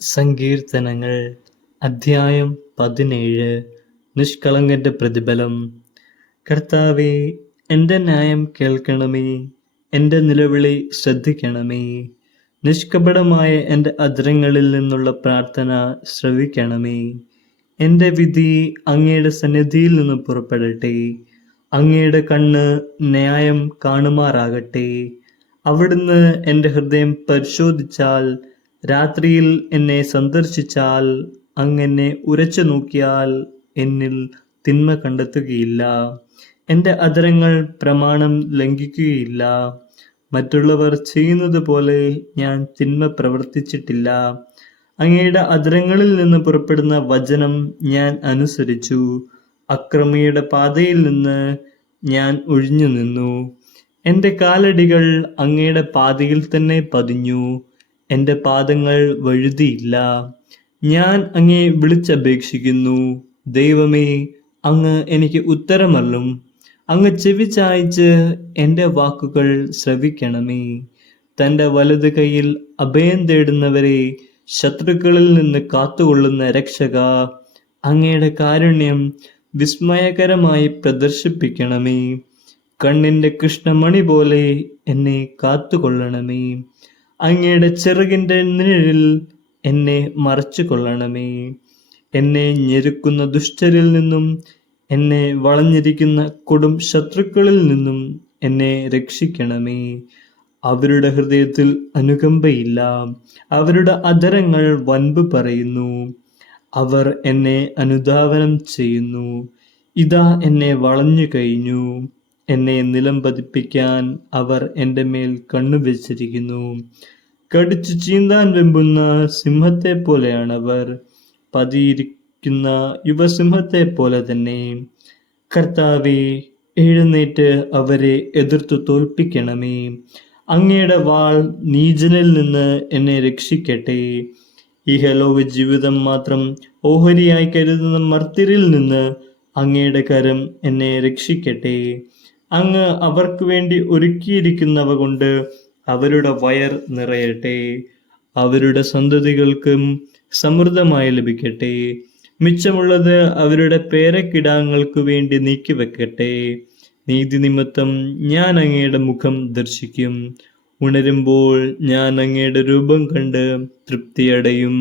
സങ്കീർത്തനങ്ങൾ അധ്യായം 17. നിഷ്കളങ്കന്റെ പ്രതിഫലം. കർത്താവേ, എൻ്റെ ന്യായം കേൾക്കണമേ, എൻ്റെ നിലവിളി ശ്രദ്ധിക്കണമേ. നിഷ്കപടമായ എൻ്റെ അധരങ്ങളിൽ നിന്നുള്ള പ്രാർത്ഥന ശ്രവിക്കണമേ. എൻ്റെ വിധി അങ്ങയുടെ സന്നിധിയിൽ നിന്ന് പുറപ്പെടട്ടെ. അങ്ങയുടെ കണ്ണ് ന്യായം കാണുമാറാകട്ടെ. അവിടുന്ന് എൻ്റെ ഹൃദയം പരിശോധിച്ചാൽ, രാത്രിയിൽ എന്നെ സന്ദർശിച്ചാൽ, അങ്ങെന്നെ ഉരച്ചു നോക്കിയാൽ എന്നിൽ തിന്മ കണ്ടെത്തുകയില്ല. എൻ്റെ അധരങ്ങൾ പ്രമാണം ലംഘിക്കുകയില്ല. മറ്റുള്ളവർ ചെയ്യുന്നത് പോലെ ഞാൻ തിന്മ പ്രവർത്തിച്ചിട്ടില്ല. അങ്ങയുടെ അധരങ്ങളിൽ നിന്ന് പുറപ്പെടുന്ന വചനം ഞാൻ അനുസരിച്ചു. അക്രമിയുടെ പാതയിൽ നിന്ന് ഞാൻ ഒഴിഞ്ഞു നിന്നു. എൻ്റെ കാലടികൾ അങ്ങയുടെ പാതയിൽ തന്നെ പതിഞ്ഞു. എൻ്റെ പാദങ്ങൾ വഴുതിയില്ല. ഞാൻ അങ്ങയെ വിളിച്ചപേക്ഷിക്കുന്നു. ദൈവമേ, അങ്ങ് എനിക്ക് ഉത്തരമരുളും. അങ്ങ് ചെവി ചായ്ച്ച് എൻ്റെ വാക്കുകൾ ശ്രവിക്കണമേ. തൻ്റെ വലത് കൈയിൽ അഭയം തേടുന്നവരെ ശത്രുക്കളിൽ നിന്ന് കാത്തുകൊള്ളുന്ന രക്ഷക, അങ്ങയുടെ കാരുണ്യം വിസ്മയകരമായി പ്രദർശിപ്പിക്കണമേ. കണ്ണിൻ്റെ കൃഷ്ണമണി പോലെ എന്നെ കാത്തുകൊള്ളണമേ. അങ്ങയുടെ ചിറകിൻ്റെ നിഴലിൽ എന്നെ മറച്ചു കൊള്ളണമേ. എന്നെ ഞെരുക്കുന്ന ദുഷ്ടരിൽ നിന്നും, എന്നെ വളഞ്ഞിരിക്കുന്ന കൊടും ശത്രുക്കളിൽ നിന്നും എന്നെ രക്ഷിക്കണമേ. അവരുടെ ഹൃദയത്തിൽ അനുകമ്പയില്ല. അവരുടെ അധരങ്ങൾ വൻപ് പറയുന്നു. അവർ എന്നെ അനുധാവനം ചെയ്യുന്നു. ഇതാ എന്നെ വളഞ്ഞു കഴിഞ്ഞു. എന്നെ നിലം പതിപ്പിക്കാൻ അവർ എൻ്റെ മേൽ കണ്ണുവെച്ചിരിക്കുന്നു. കടിച്ചു ചീന്താൻ വെമ്പുന്ന സിംഹത്തെ പോലെയാണവർ. പതിയിരിക്കുന്ന യുവസിംഹത്തെ പോലെ തന്നെ. കർത്താവേ, എഴുന്നേറ്റ് അവരെ എതിർത്തു തോൽപ്പിക്കണമേ. അങ്ങയുടെ വാൾ നീചനിൽ നിന്ന് എന്നെ രക്ഷിക്കട്ടെ. ഇഹലോക ജീവിതം മാത്രം ഓഹരിയായി കരുതുന്ന മർത്യരിൽ നിന്ന് അങ്ങയുടെ കരം എന്നെ രക്ഷിക്കട്ടെ. അങ്ങ് അവർക്ക് വേണ്ടി ഒരുക്കിയിരിക്കുന്നവ കൊണ്ട് അവരുടെ വയർ നിറയട്ടെ. അവരുടെ സന്തതികൾക്കും സമൃദ്ധമായി ലഭിക്കട്ടെ. മിച്ചമുള്ളത് അവരുടെ പേരക്കിടാങ്ങൾക്ക് വേണ്ടി നീക്കിവെക്കട്ടെ. നീതി നിമിത്തം ഞാൻ അങ്ങയുടെ മുഖം ദർശിക്കും. ഉണരുമ്പോൾ ഞാൻ അങ്ങയുടെ രൂപം കണ്ട് തൃപ്തിയടയും.